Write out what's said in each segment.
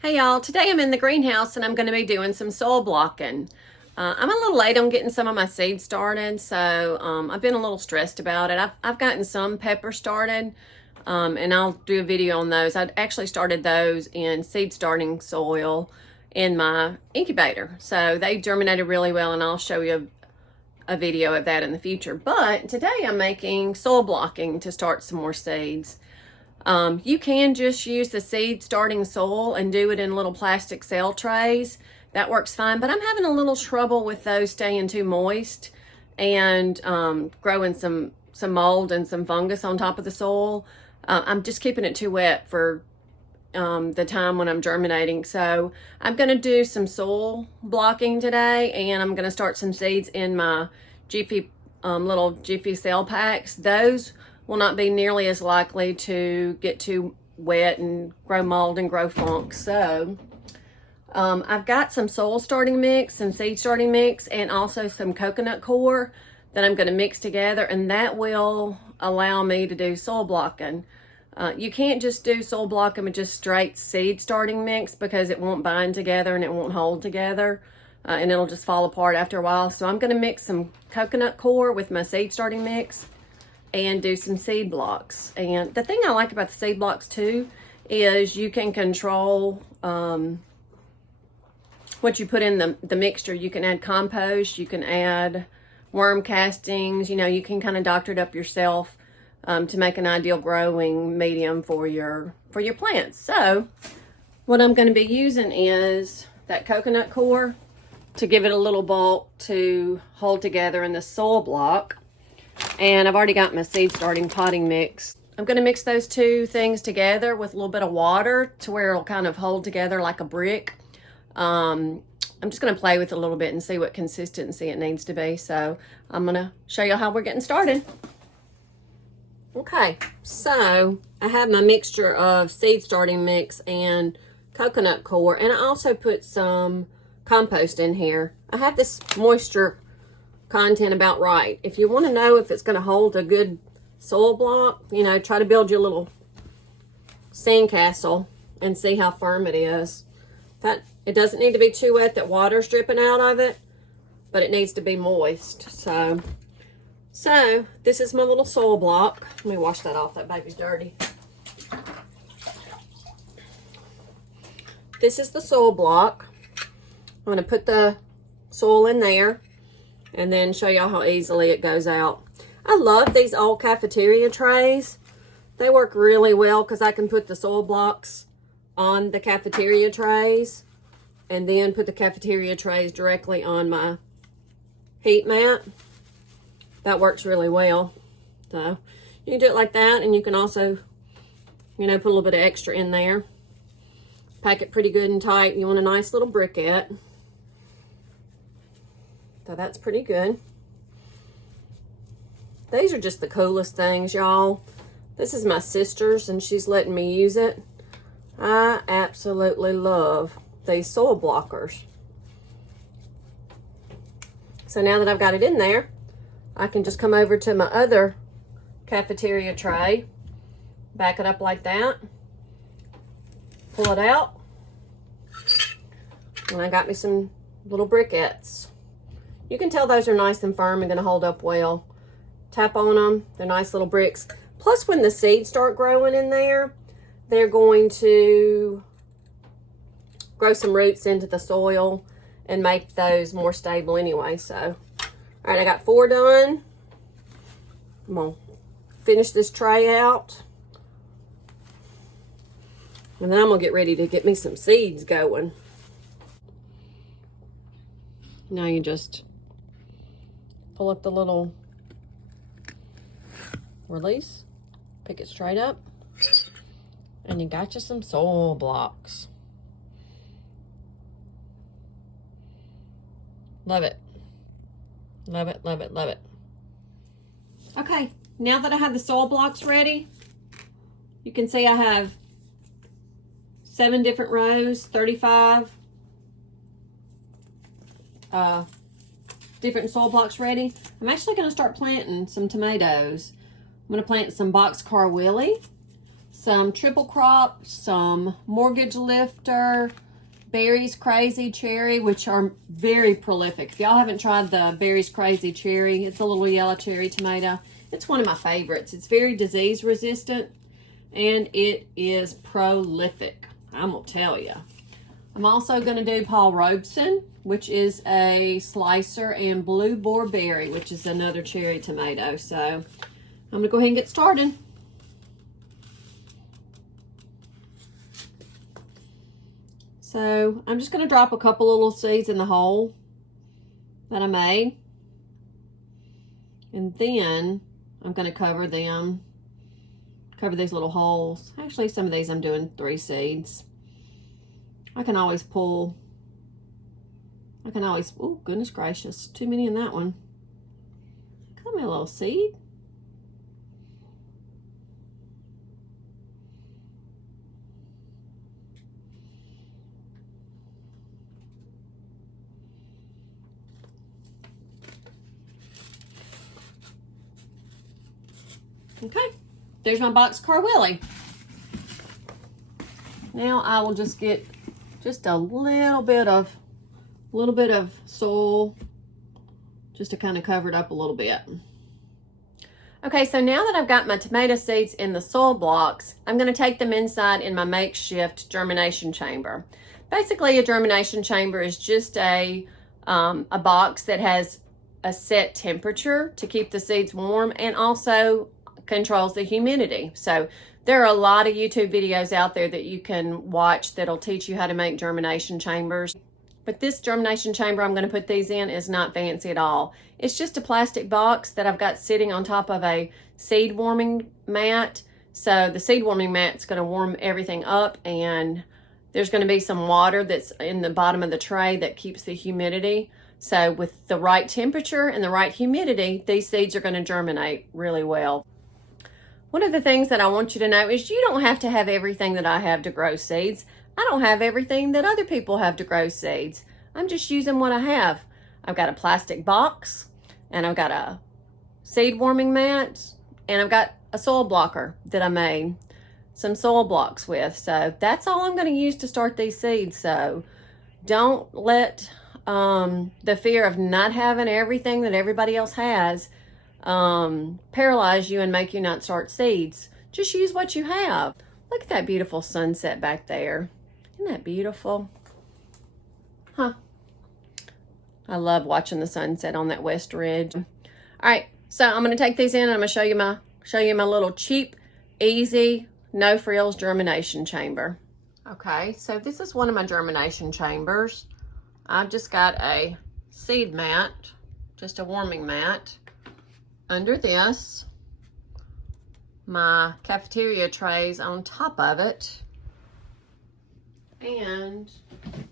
Hey y'all, today I'm in the greenhouse and I'm going to be doing some soil blocking. I'm a little late on getting some of my seeds started, so I've been a little stressed about it. I've gotten some pepper started, and I'll do a video on those. I actually started those in seed starting soil in my incubator, so they germinated really well, and I'll show you a video of that in the future. But today I'm making soil blocking to start some more seeds. You can just use the seed starting soil and do it in little plastic cell trays. That works fine, but I'm having a little trouble with those staying too moist and growing some mold and some fungus on top of the soil. I'm just keeping it too wet for the time when I'm germinating. So I'm going to do some soil blocking today, and I'm going to start some seeds in my Jiffy little Jiffy cell packs. Those will not be nearly as likely to get too wet and grow mold and grow funk. So I've got some soil starting mix, some seed starting mix, and also some coconut coir that I'm going to mix together, and that will allow me to do soil blocking. You can't just do soil blocking with just straight seed starting mix because it won't bind together and it won't hold together, and it'll just fall apart after a while. So I'm going to mix some coconut coir with my seed starting mix and do some seed blocks. And the thing I like about the seed blocks too is you can control what you put in the mixture. You can add compost, you can add worm castings, you can kind of doctor it up yourself to make an ideal growing medium for your plants. So what I'm going to be using is that coconut coir to give it a little bulk to hold together in the soil block. And I've already got my seed starting potting mix. I'm going to mix those two things together with a little bit of water to where it'll kind of hold together like a brick. I'm just going to play with it a little bit and see what consistency it needs to be. So I'm going to show you how we're getting started. Okay, so I have my mixture of seed starting mix and coconut coir, and I also put some compost in here. I have this moisture content about right. If you want to know if it's going to hold a good soil block, try to build your little sandcastle and see how firm it is. It doesn't need to be too wet that water's dripping out of it, but it needs to be moist. So this is my little soil block. Let me wash that off. That baby's dirty. This is the soil block. I'm going to put the soil in there and then show y'all how easily it goes out. I love these old cafeteria trays. They work really well because I can put the soil blocks on the cafeteria trays and then put the cafeteria trays directly on my heat mat. That works really well. So you can do it like that, and you can also, put a little bit of extra in there. Pack it pretty good and tight. You want a nice little briquette. So that's pretty good. These are just the coolest things, y'all. This is my sister's, and she's letting me use it. I absolutely love these soil blockers. So now that I've got it in there, I can just come over to my other cafeteria tray, back it up like that, pull it out, and I got me some little briquettes. You can tell those are nice and firm and going to hold up well. Tap on them. They're nice little bricks. Plus, when the seeds start growing in there, they're going to grow some roots into the soil and make those more stable anyway. So, all right, I got 4 done. I'm going to finish this tray out. And then I'm going to get ready to get me some seeds going. Now you just pull up the little release, pick it straight up, and you got you some soil blocks. Love it. Love it, love it, love it. Okay, now that I have the soil blocks ready, you can see I have 7 different rows, 35 different soil blocks ready. I'm actually going to start planting some tomatoes. I'm going to plant some boxcar willie, some triple crop, some mortgage lifter, Berries Crazy Cherry, which are very prolific. If y'all haven't tried the Berries Crazy Cherry, it's a little yellow cherry tomato. It's one of my favorites. It's very disease resistant and it is prolific. I'm gonna tell you. I'm also gonna do Paul Robeson, which is a slicer, and Blue Boar Berry, which is another cherry tomato. So I'm gonna go ahead and get started. So I'm just going to drop a couple little seeds in the hole that I made. And then I'm going to cover them, cover these little holes. Actually, some of these I'm doing 3 seeds. I can always pull, oh goodness gracious, too many in that one. Cut me a little seed. Okay, there's my boxcar Willie. Now I will just get just a little bit of soil just to kind of cover it up a little bit. Okay, so now that I've got my tomato seeds in the soil blocks, I'm going to take them inside in my makeshift germination chamber. Basically, a germination chamber is just a box that has a set temperature to keep the seeds warm and also controls the humidity. So there are a lot of YouTube videos out there that you can watch that'll teach you how to make germination chambers. But this germination chamber I'm going to put these in is not fancy at all. It's just a plastic box that I've got sitting on top of a seed warming mat. So the seed warming mat's going to warm everything up, and there's going to be some water that's in the bottom of the tray that keeps the humidity. So with the right temperature and the right humidity, these seeds are going to germinate really well. One of the things that I want you to know is you don't have to have everything that I have to grow seeds. I don't have everything that other people have to grow seeds. I'm just using what I have. I've got a plastic box, and I've got a seed warming mat, and I've got a soil blocker that I made some soil blocks with. So that's all I'm going to use to start these seeds. So don't let the fear of not having everything that everybody else has paralyze you and make you not start seeds. Just use what you have. Look at that beautiful sunset back there. Isn't that beautiful? Huh. I love watching the sunset on that west ridge. All right, so I'm going to take these in and I'm going to show you my little cheap, easy, no frills germination chamber. Okay, so this is one of my germination chambers. I've just got a seed mat, just a warming mat. Under this, my cafeteria trays on top of it, and I'm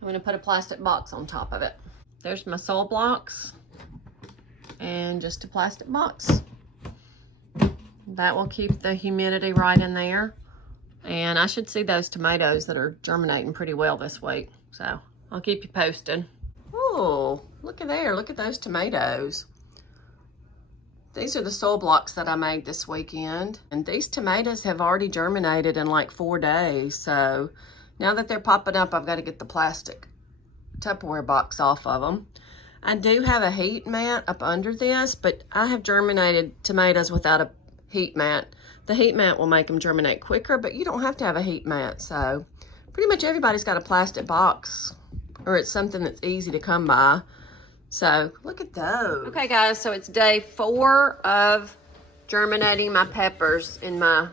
going to put a plastic box on top of it. There's my soil blocks and just a plastic box. That will keep the humidity right in there, and I should see those tomatoes that are germinating pretty well this week, so I'll keep you posted. Oh, look at there, look at those tomatoes. These are the soil blocks that I made this weekend. And these tomatoes have already germinated in like 4 days. So now that they're popping up, I've got to get the plastic Tupperware box off of them. I do have a heat mat up under this, but I have germinated tomatoes without a heat mat. The heat mat will make them germinate quicker, but you don't have to have a heat mat. So pretty much everybody's got a plastic box, or it's something that's easy to come by. So look at those. Okay guys, so it's day 4 of germinating my peppers in my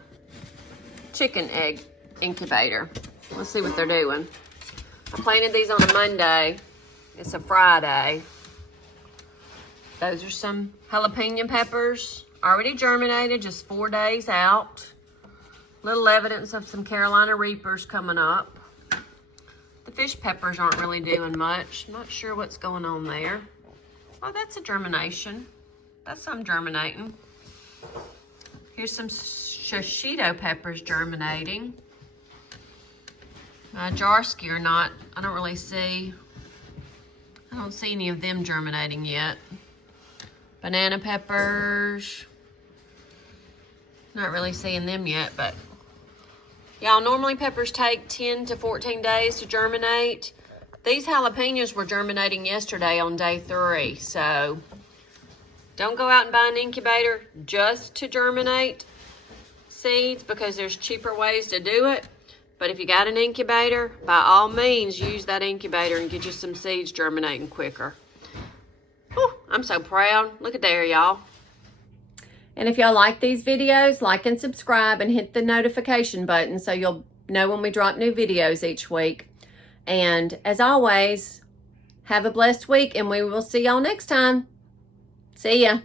chicken egg incubator. Let's see what they're doing. I planted these on a Monday. It's a Friday. Those are some jalapeno peppers, already germinated, just 4 days out. Little evidence of some Carolina Reapers coming up. The fish peppers aren't really doing much. Not sure what's going on there. Oh, that's a germination. That's some germinating. Here's some shishito peppers germinating. Jarski or not, I don't see any of them germinating yet. Banana peppers. Not really seeing them yet, but y'all, normally peppers take 10 to 14 days to germinate. These jalapenos were germinating yesterday on day 3, so don't go out and buy an incubator just to germinate seeds, because there's cheaper ways to do it. But if you got an incubator, by all means use that incubator and get you some seeds germinating quicker. Whew, I'm so proud. Look at there, y'all. And if y'all like these videos, like and subscribe and hit the notification button so you'll know when we drop new videos each week. And as always, have a blessed week, and we will see y'all next time. See ya.